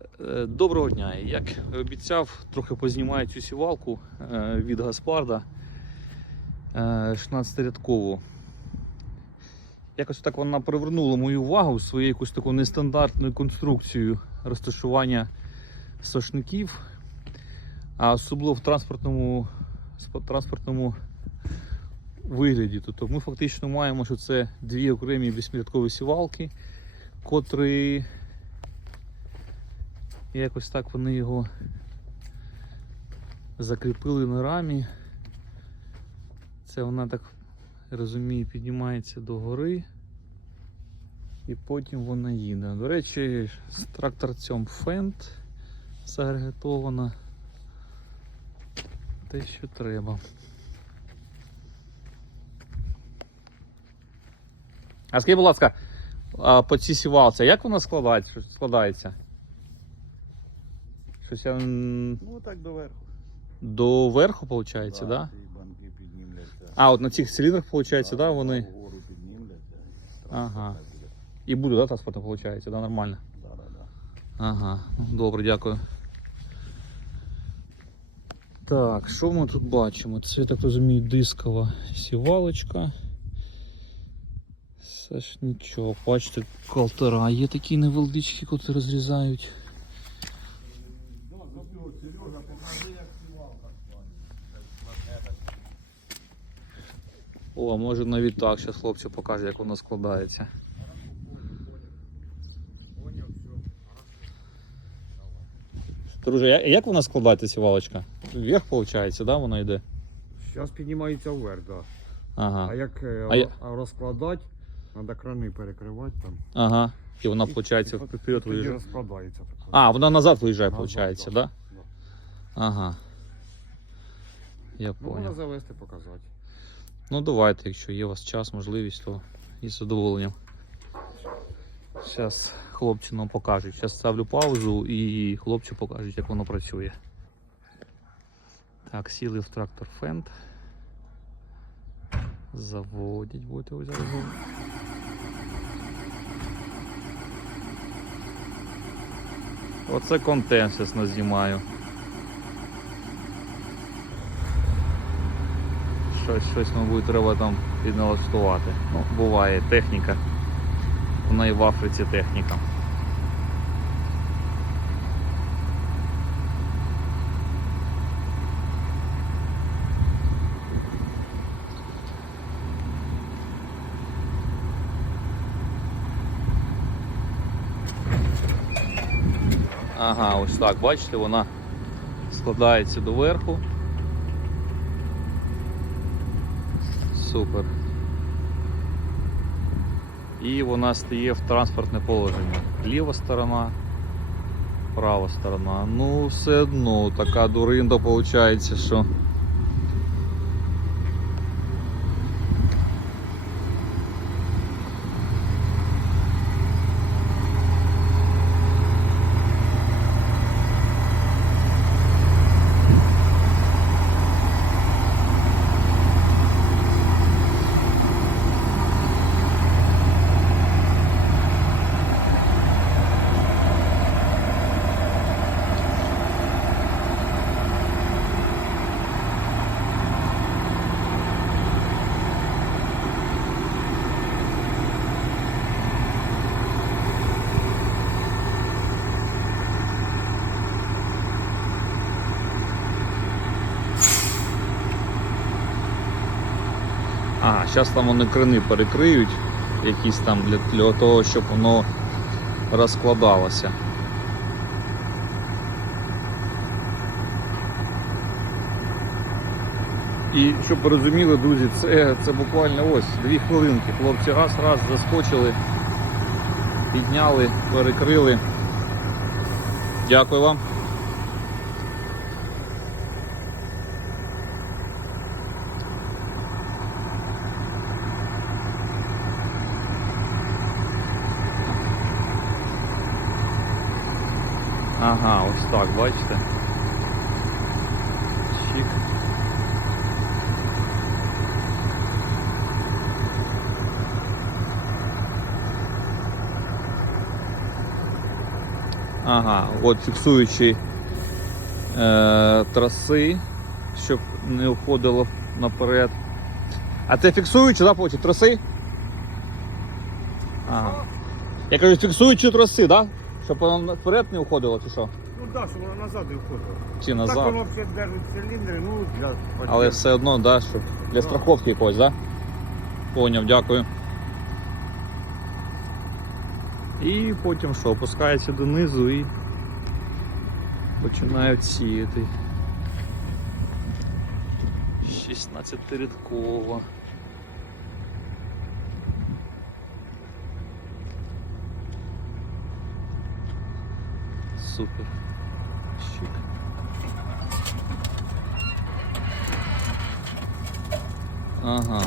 Е, Доброго дня. Як обіцяв, трохи познімаю цю сівалку е, від Гаспарда 16-рядкову. Якось так вона привернула мою увагу своєю якоюсь такою нестандартною конструкцією розташування сошників, а особливо в транспортному, транспортному вигляді. Тобто ми фактично маємо, що це дві окремі восьмирядкові сівалки, котрі і якось так вони його закріпили на рамі. Це вона так розумію, піднімається до гори. І потім вона їде. До речі, з тракторцем Фент загрегетована. Те, що треба. А скажіть, будь ласка, по цій сівалці, як вона складається? Щось я Ну так доверху. до верху, виходить, так? Да? І банки піднімляться. А, от на цих циліндрах, виходить, да, вони. Вгору піднімляться. Ага. Так. І буде, да, транспортно, виходить, да, нормально. Да, да, да. Ага, добре, дякую. Так, що ми тут бачимо? Це, я так розумію, дискова сівалочка. Сашнічок. Бачите, калтера є такі невеличкі, котрі розрізають. О, а може навіть так, зараз хлопці покаже, як воно складається. Друже, як вона складається сівалочка? Вверх, виходить, да, вона йде? Зараз піднімається вверх, да. Ага. А як е, А я- розкладати, треба крани перекривати там. Ага. І вона, виходить, вперед виїжджає. розкладається. А, вона назад виїжджає, виходить, да. да? Да. Ага. Я Ну, можна завести, показати. Ну давайте, якщо є у вас час, можливість, то із задоволенням. Зараз хлопці нам покажуть. Зараз ставлю паузу і хлопці покажуть, як воно працює. Так, сіли в трактор Фенд. Заводять будете ось зараз. Оце контент зараз назнімаю. Щось, щось, мабуть, треба там підналаштувати. Ну, буває техніка. Вона і в Африці техніка. Ага, ось так, бачите, вона складається доверху. Супер. І вона стає в транспортне положення. Ліва сторона, права сторона. Ну, все одно така дуринда виходить, що. А, зараз там вони крини перекриють, якісь там для, для того, щоб воно розкладалося. І щоб ви розуміли, друзі, це, це буквально ось дві хвилинки. Хлопці раз-раз заскочили, підняли, перекрили. Дякую вам. Ага, ось так, бачите. Чик. Ага, от фіксуючи е, траси, щоб не уходило наперед. А це фіксуючи, да, получить, траси? Ага. Я кажу, фіксуючи траси, да? Щоб воно наперед не уходило, чи що? Ну так, щоб воно назад не входило. Чи Так воно взагалі держить циліндри, ну для Але все одно, да, щоб для страховки якогось, да? Поняв, дякую. І потім що, опускається донизу і починають сіяти. 16 рядкова. Супер. Щик. Ага.